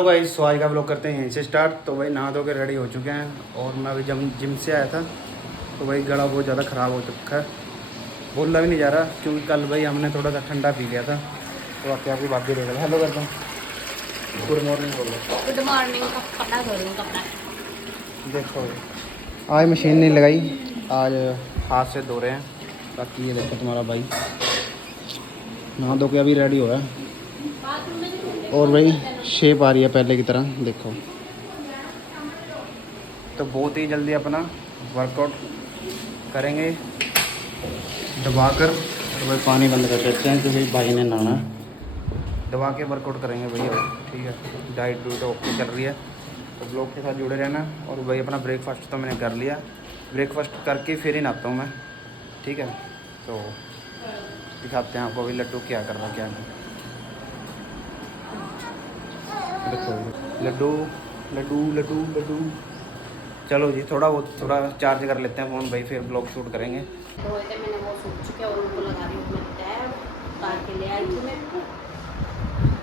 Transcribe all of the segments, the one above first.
तो भाई आज का ब्लॉग करते हैं यहीं से स्टार्ट। तो भाई नहा धो के रेडी हो चुके हैं और मैं अभी जिम से आया था। तो भाई गला बहुत ज़्यादा ख़राब हो चुका है, बोलना भी नहीं जा रहा क्योंकि कल भाई हमने थोड़ा सा ठंडा पी लिया था। तो आपके आपकी बात भी देख हेलो करता हूँ। गुड मॉर्निंग बोलो। Good morning. कपड़ा धो रही हूँ। कपड़ा देखो आज मशीन नहीं लगाई, आज हाथ से धो रहे हैं। बाकी ये देखो तुम्हारा भाई नहा धो के अभी रेडी हो रहा है और भाई शेप आ रही है पहले की तरह देखो। तो बहुत ही जल्दी अपना वर्कआउट करेंगे दबाकर। और भाई पानी बंद कर देते हैं क्योंकि भाई ने नहाना दबा के वर्कआउट करेंगे भैया। ठीक है, डाइट डूट ओके चल रही है तो ब्लॉग के साथ जुड़े रहना। और भाई अपना ब्रेकफास्ट तो मैंने कर लिया, ब्रेकफास्ट करके फिर ही नहाता हूँ मैं। ठीक है, तो दिखाते हैं आपको अभी लड्डू क्या कर रहा क्या नहीं। देखो लड्डू लड्डू लड्डू लड्डू। चलो जी थोड़ा चार्ज कर लेते हैं फ़ोन भाई, फिर ब्लॉग शूट करेंगे। धोए थे मैंने, वो सूख चुके और उनको लगा रही हूँ मैं टैब उतार के ले आई थी मैं।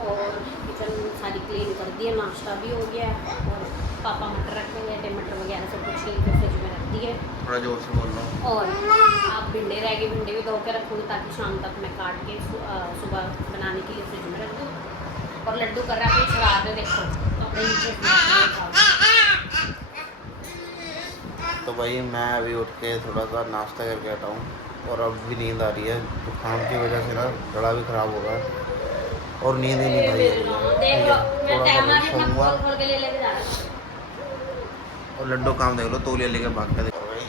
और किचन सारी क्लीन कर दी है, नाश्ता भी हो गया है। और पापा मटर रखे हुए थे, मटर वगैरह सब कुछ छील के फ्रिज में रख दिए। थोड़ा जोर से बोल रहा हूँ। और आप भिंडे रह गए, भिंडे भी धो के रखूँगी ताकि शाम तक मैं काट के सुबह बनाने के लिए फ्रिज में रख दूँ। और लड्डू कर रहा है कुछ शरारतें, देखो तो अपने नीचे। तो भाई मैं अभी उठ के थोड़ा सा नाश्ता करके हटा हूँ और अब भी नींद आ रही है। जुकाम की वजह से ना गला भी ख़राब हो गया और नींद ही नहीं भाई सोऊंगा। और लड्डू काम देख लो, तौलिया लेके भाग के देखो भाई।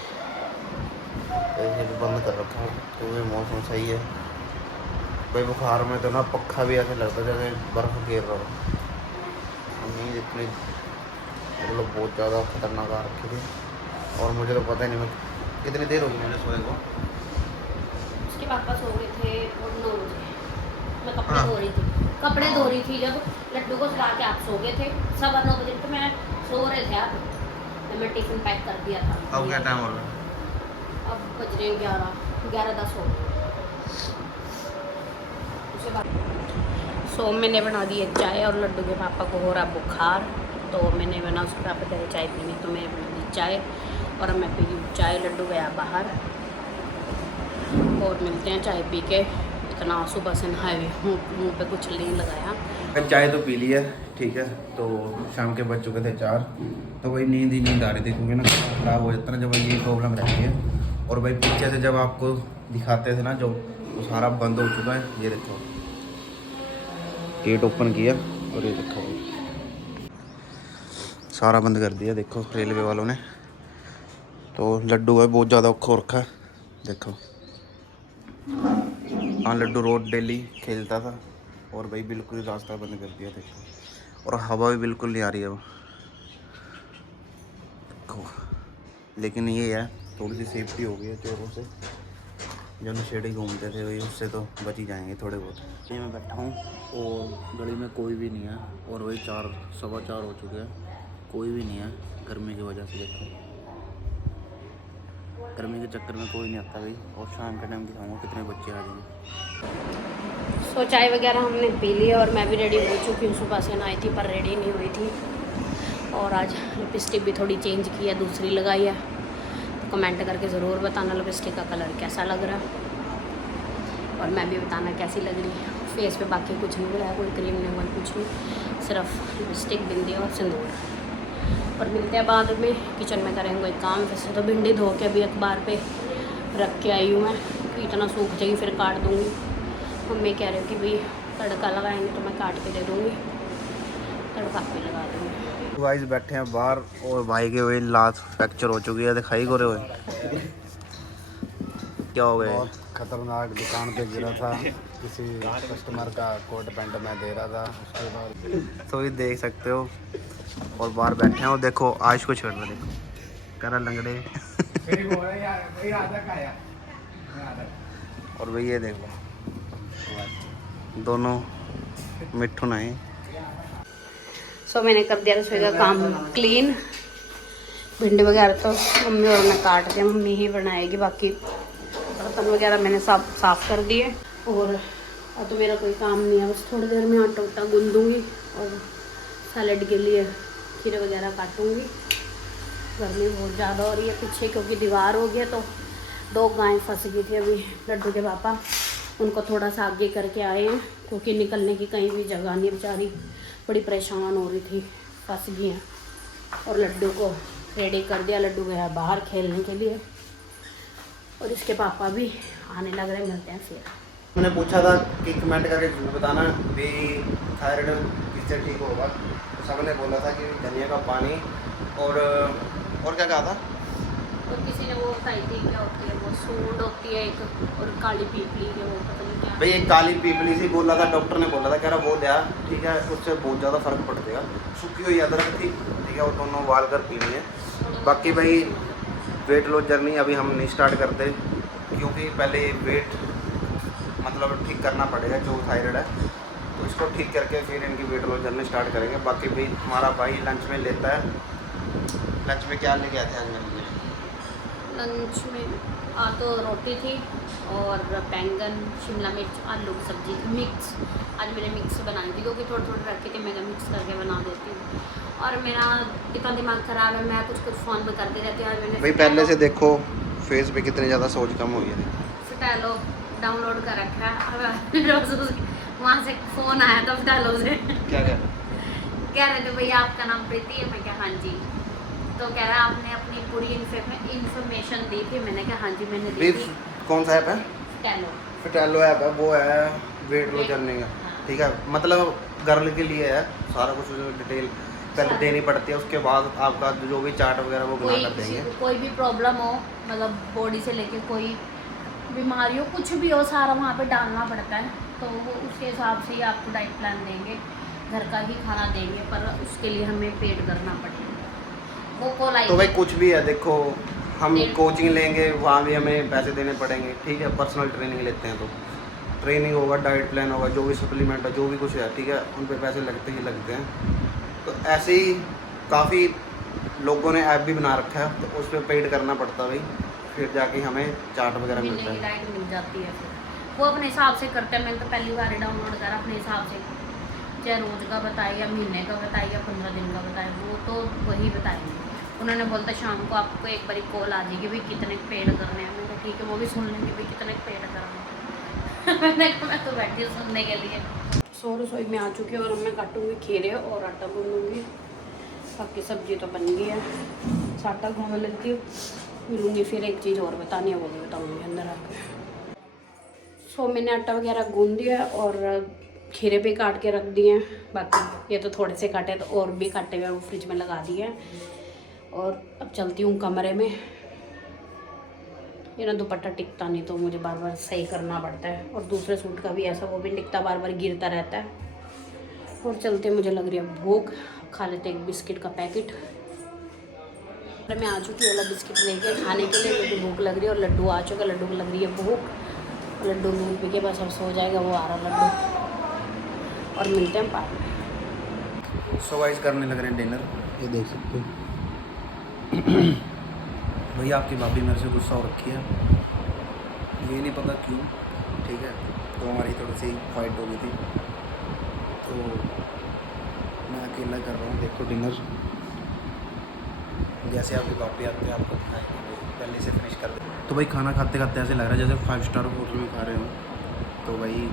ऐसे भी बंद कर रखा हूँ क्योंकि मौसम सही है भाई। बुखार में तो ना पक्का भी ऐसे लगता है जैसे बर्फ़ गिर रहा हो। नींद इतनी मतलब बहुत ज़्यादा खतरनाक आ रखी थी और मुझे तो पता ही नहीं मैं कितनी देर होगी मैंने सोए को। उसके पापा सो रहे थे और 9 बजे मैं कपड़े धो रही थी। कपड़े धो रही थी जब लड्डू को सुला के आप सो गए थे 9:15 बजे। तो मैं सो रहे थे आप, तो मैं टिफिन पैक कर दिया था। अब क्या टाइम हो रहा है? अब बज रहे 11:10 हो गए। उसके बाद सो मैंने बना दी है चाय और लड्डू के पापा को हो रहा बुखार। तो मैंने बना उसके पापा कहे चाय पीनी, तो मैंने बना दी चाय और मैं पी चाय। लड्डू गया बाहर और मिलते हैं चाय पी के। इतना सुबह से नहाए हुए मुँह पे कुछ नहीं लगाया। चाय तो पी ली है, ठीक है। तो शाम के बज चुके थे 4। तो भाई नींद ही नींद आ रही थी क्योंकि ना ख़राब हो जाता है ना जब ये प्रॉब्लम रहती है। और भाई पीछे से जब आपको दिखाते थे ना जो वो सारा बंद हो चुका है। ये देखो गेट ओपन किया और ये देखो सारा बंद कर दिया देखो रेलवे वालों ने। तो लड्डू है बहुत ज़्यादा औखा हो रखा है देखो। हाँ लड्डू रोड डेली खेलता था और भाई बिल्कुल रास्ता बंद कर दिया देखो। और हवा भी बिल्कुल नहीं आ रही है वो देखो। लेकिन ये है थोड़ी सी सेफ्टी हो गई है चोरों से, जो नशेड़ी घूमते थे वही उससे तो बच ही जाएंगे थोड़े बहुत। ये मैं बैठा हूँ और गली में कोई भी नहीं है और वही 4 सवा 4 हो चुके हैं, कोई भी नहीं है गर्मी की वजह से देखो। गर्मी के चक्कर में कोई नहीं आता भाई। और शाम के टाइम दिखाऊंगा कितने बच्चे आ जाएंगे। सो चाय वगैरह हमने पी ली और मैं भी रेडी हो चुकी हूँ। सुबह से नहाई थी पर रेडी नहीं हुई थी। और आज लिपस्टिक भी थोड़ी चेंज की है, दूसरी लगाई है। तो कमेंट करके ज़रूर बताना लिपस्टिक का कलर कैसा लग रहा है और मैं भी बताना कैसी लग रही है। फेस पे बाकी कुछ नहीं लगाया, कोई क्रीम नहीं हुआ कुछ नहीं, सिर्फ लिपस्टिक बिंदी और सिंदूर। और मिलते हैं बाद में, किचन में करेंगे एक काम। वैसे तो भिंडी धो के अभी अखबार पे रख के आई हूँ मैं कि इतना सूख जाएगी फिर काट दूँगी। मम्मी कह रही कि भाई तड़का लगाएंगे तो मैं काट के दे दूँगी, तड़का पे लगा दूँगी। गाइस बैठे हैं बाहर और भाई के वही लात फ्रैक्चर हो चुकी है, दिखाई गोरे हुए। क्या हो गया? बहुत खतरनाक दुकान पे गिरा था, किसी कस्टमर का कोट पैंट मैं दे रहा था। उसके बाद तो ये देख सकते हो और बाहर बैठे हैं और देखो आज को छोड़ रहे देखो करा लंगड़े। और भाई ये देखो दोनों मिट्ठू नहीं। सो मैंने कर दिया रसोई का काम क्लीन। भिंडी वगैरह तो मम्मी और मैं काट दिया, मम्मी ही बनाएगी। बाकी बर्तन वगैरह मैंने सब साफ़ कर दिए और अब तो मेरा कोई काम नहीं है। बस थोड़ी देर में आटा उटा गूंद दूँगी और सैलेड के लिए खीरे वगैरह काटूंगी। गर्मी बहुत ज़्यादा हो रही है पीछे, क्योंकि दीवार हो गया तो 2 गायें फंस गई थी। अभी लड्डू के पापा उनको थोड़ा सा आगे करके आए हैं, क्योंकि निकलने की कहीं भी जगह नहीं, बेचारी बड़ी परेशान हो रही थी, फंस गई हैं। और लड्डू को रेडी कर दिया, लड्डू गया बाहर खेलने के लिए और इसके पापा भी आने लग रहे। मिलते हैं फिर। मैंने पूछा था कि कमेंट करके जरूर बताना भी थायराइड किससे ठीक होगा, तो सबने बोला था कि धनिया का पानी और क्या कहा था, और किसी ने वो बताई थी क्या होती है, वो सूंड होती है एक, और काली पीपली है वो, पता नहीं क्या भाई एक काली पीपली सी बोला था, डॉक्टर ने बोला था, कह रहा वो लिया ठीक है, उससे बहुत ज़्यादा फर्क पड़ जाएगा। सूखी हुई अदरक थी ठीक है, वो दोनों उबाल कर पीनी है। बाकी भाई वेट लॉस जर्नी अभी हम नहीं स्टार्ट करते, क्योंकि पहले वेट मतलब ठीक करना पड़ेगा जो थायराइड है, तो इसको ठीक करके फिर इनकी वेट लॉस जर्नी स्टार्ट करेंगे। बाकी भाई हमारा भाई लंच में लेता है, लंच में क्या लेके आते हैं आज मेरे लिए? लंच में तो रोटी थी और बैंगन शिमला मिर्च आलू की सब्जी थी मिक्स। आज मैंने मिक्स बनाई थी, क्योंकि थोड़ी थोड़ी रखी थी, मैं मिक्स करके बना देती हूँ। और मेरा इतना दिमाग ख़राब है, मैं कुछ भाई करती रहती हूँ। आज मैंने भाई पहले से देखो फेस पे कितनी ज़्यादा सोच कम हुई है। फिटालो डाउनलोड कर रखा है, अब वहाँ से फ़ोन आया था फिटालो से, क्या कह रहे थे भैया आपका नाम प्रीति है। मैं क्या हाँ जी, तो कह रहा आपने अपनी पूरी इन्फॉर्मेशन दी थी। मैंने कहा हाँ जी मैंने दी थी। कौन सा ऐप है? फिटालो। फिटालो ऐप है, वो है वेट लॉस जर्नी का, ठीक है, मतलब गर्ल के लिए है, सारा कुछ उसमें डिटेल पहले देनी पड़ती है, उसके बाद आपका जो भी चार्ट वगैरह वो बना कर देंगे। कोई भी प्रॉब्लम हो, मतलब बॉडी से लेके कोई बीमारी हो, कुछ भी हो, सारा वहाँ पे डालना पड़ता है। तो वो उसके हिसाब से ही आपको डाइट प्लान देंगे, घर का ही खाना देंगे, पर उसके लिए हमें पेड करना पड़ेगा। वो कॉल आई तो भाई कुछ भी है, देखो हम कोचिंग लेंगे वहाँ भी हमें पैसे देने पड़ेंगे, ठीक है, पर्सनल ट्रेनिंग लेते हैं तो ट्रेनिंग होगा, डाइट प्लान होगा, जो भी सप्लीमेंट है, जो भी कुछ है, ठीक है, उन पे पैसे लगते ही लगते हैं। तो ऐसे ही काफ़ी लोगों ने ऐप भी बना रखा है, तो उस पर पेड करना पड़ता है भाई, फिर जाके हमें चार्ट वगैरह मिलता है, डाइट मिल जाती है। फिर वो अपने हिसाब से करते हैं। मैंने तो पहली बार डाउनलोड करा अपने हिसाब से, चाहे रोज़ का बताए या महीने का बताए या 15 दिन का बताए, वो तो वही बताएंगे। उन्होंने बोलता शाम को आपको एक बारी कॉल आ जाएगी भाई कितने पेड करने हैं। मैंने ठीक है, वो भी सुन लेंगे भाई कितने पेड करने हैं। मैंने कहा मैं तो बैठी हूँ सुनने के लिए। सो रसोई में आ चुकी है और मैं काटूँगी खीरे और आटा गूँधूँगी। बाकी सब्जी तो बन गई है, आटा घूम लेती हूँ, मिलूँगी। फिर एक चीज़ और बतानी है, वो भी बताऊँगी अंदर आकर। सो मैंने आटा वगैरह गूँध दिया और खीरे भी काट के रख दिए हैं। बाकी ये तो थोड़े से काटे, तो और भी काटे हुए वो फ्रिज में लगा दिए हैं। और अब चलती हूँ कमरे में। ये ना दुपट्टा टिकता नहीं, तो मुझे बार बार सही करना पड़ता है। और दूसरे सूट का भी ऐसा, वो भी टिकता, बार बार गिरता रहता है। और चलते मुझे लग रही है भूख, खा लेते एक बिस्किट का पैकेट। मैं आ चुकी हूँ वाला बिस्किट लेके खाने के लिए, मुझे भूख लग रही है। और लड्डू आ चुका, लड्डू को लग रही है भूख। लड्डू दूध पी के बस अब सो जाएगा, वो आ रहा लड्डू। और मिलते हैं पार्क में। सो गाइस करने लग रहे हैं डिनर, ये देख सकते हो। भैया आपकी भाभी मेरे से गुस्सा हो रखी है, ये नहीं पता क्यों, ठीक है, तो हमारी थोड़ी सी फाइट हो गई थी, तो मैं अकेला कर रहा हूँ। देखो डिनर जैसे आपकी भाभी आते हैं आपको दिखाएंगे, पहले से फिनिश कर दे। तो भाई खाना खाते खाते ऐसे लग रहा है जैसे 5 स्टार होटल में खा रहे हो। तो भाई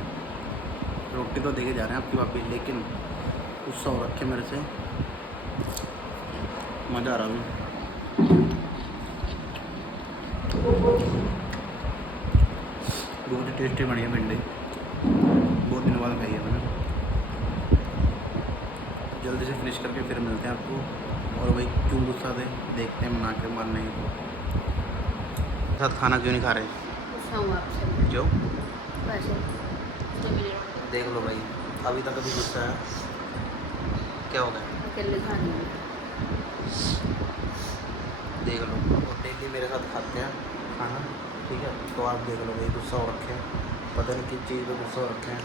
रोटी तो देके जा रहे हैं आपकी भाभी, लेकिन गुस्सा हो रखे मेरे से, मज़ा आ रहा है। बहुत ही टेस्टी बनी है भिंडी, बहुत दिन बाद खाई है मैंने। जल्दी से फिनिश करके फिर मिलते हैं आपको। और भाई क्यों गुस्सा दे, देखते हैं मना के मारने को। साथ खाना क्यों नहीं खा रहे? गुस्सा हूँ आपसे जो वैसे तो मिले देख लो भाई, अभी तक अभी गुस्सा है, क्या हो गया? अकेले खानी है। देख लो, और डेली मेरे साथ खाते हैं खाना, ठीक है, तो आप देख लो भाई गुस्सा हो रखे हैं, पता नहीं किस चीज़ पे गुस्सा हो रखे हैं।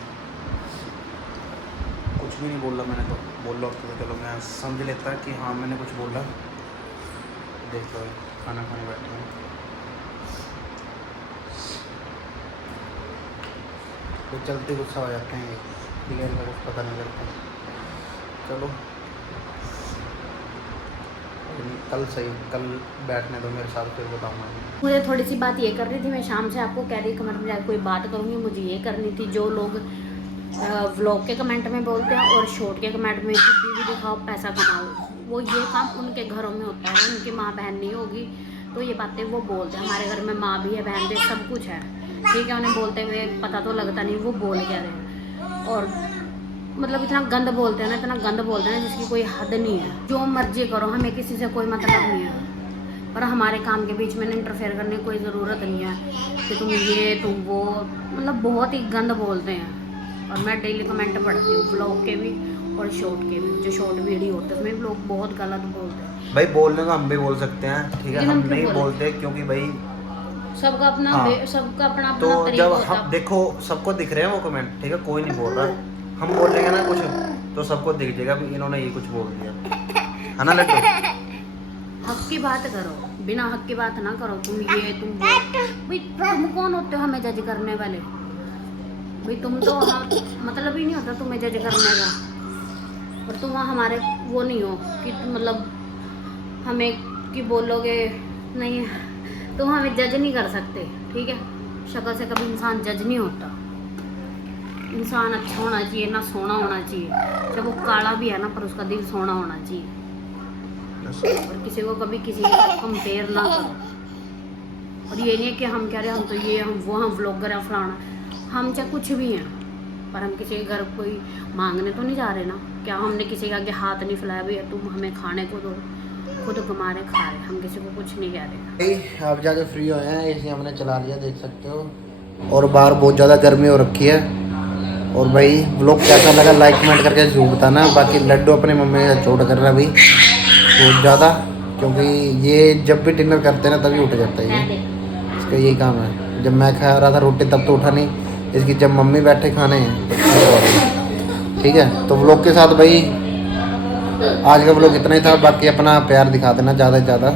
कुछ भी नहीं बोला मैंने, तो बोल लो तो चलो मैं समझ लेता कि हाँ मैंने कुछ बोला। देख लो खाना खाने बैठे हैं, तो चलते गुस्सा हो जाते हैं, ठीक है, इनका कुछ पता नहीं लगता। चलो लेकिन कल सही, कल बैठने दो मेरे साथ, फिर बताऊँगा। मुझे थोड़ी सी बात ये करनी थी, मैं शाम से आपको कह रही कमेंट में जाकर कोई बात करूँगी, मुझे ये करनी थी। जो लोग व्लॉग के कमेंट में बोलते हैं और शॉर्ट के कमेंट में कि टीवी दिखाओ पैसा कमाओ, वो ये काम उनके घरों में होता है। उनकी माँ बहन नहीं होगी तो ये बातें वो बोलते हैं। हमारे घर में माँ भी है, बहन भी है, सब कुछ है, ठीक है। उन्हें बोलते हुए पता तो लगता नहीं वो बोल क्या रहे हैं। और मतलब इतना गंद बोलते हैं ना, इतना गंद बोलते हैं जिसकी कोई हद नहीं है। जो मर्जी करो, हमें किसी से कोई मतलब नहीं है, पर हमारे काम के बीच में इंटरफेयर करने की कोई ज़रूरत नहीं है कि तुम ये तुम वो, मतलब बहुत ही गंद बोलते हैं। और मैं डेली कमेंट पढ़ती हूँ, ब्लॉग के भी और शॉर्ट के भी। जो शॉर्ट वीडियो होते हैं उसमें लोग बहुत गलत बोलते हैं। भाई बोलने को हम भी बोल सकते हैं, ठीक है, लेकिन हम हम क्यों नहीं बोलें? बोलते क्योंकि भाई सबका अपना हाँ। सबका अपना अपना तो तरीका जब होता हम है। देखो सबको दिख रहे हैं वो कमेंट, ठीक है, कोई नहीं बोल रहा, हम बोलेंगे ना कुछ तो सबको दिख जाएगा भी इन्होंने ये कुछ बोल दिया, है ना लड्डू? हक की बात करो, बिना हक की बात ना करो। तुम ये तुम वो, भाई तुम कौन होते हो हमें जज करने वाले? भाई तुम तो मतलब ही नहीं होता तुम्हें जज करने का, और तुम हमारे वो नहीं हो कि तुम मतलब हमें कि बोलोगे नहीं, तुम हमें जज नहीं कर सकते, ठीक है। शक्ल से कभी इंसान जज नहीं होता। इंसान अच्छा होना चाहिए, ना सोना होना चाहिए। जब वो काला भी है ना, पर उसका दिल सोना होना चाहिए। और किसी को कभी किसी के साथ कंपेयर ना करो। और ये नहीं है कि हम कह रहे हैं हम तो ये हम वो हम व्लॉगर हैं फलाना, हम चाहे कुछ भी हैं, पर हम किसी के घर कोई मांगने तो नहीं जा रहे ना। क्या हमने किसी के आगे हाथ नहीं फैलाया भैया तुम हमें खाने को दो, खुद कमा रहे खा रहे, हम किसी को कुछ नहीं कह रहे। आप जाके फ्री हुए हैं, एसी हमने चला लिया, देख सकते हो, और बाहर बहुत ज़्यादा गर्मी हो रखी है। और भाई व्लॉग कैसा लगा लाइक कमेंट करके जरूर बताना। बाकी लड्डू अपनी मम्मी का चोट कर रहा है अभी बहुत ज़्यादा, क्योंकि ये जब भी डिनर करते हैं ना तभी उठ जाता है ये, इसका यही काम है। जब मैं खा रहा था रोटी तब तो उठा नहीं, इसकी जब मम्मी बैठे खाने हैं, ठीक है। तो व्लॉग के साथ भाई आज का व्लॉग इतना ही था। बाकी अपना प्यार दिखा देना ज़्यादा से ज़्यादा।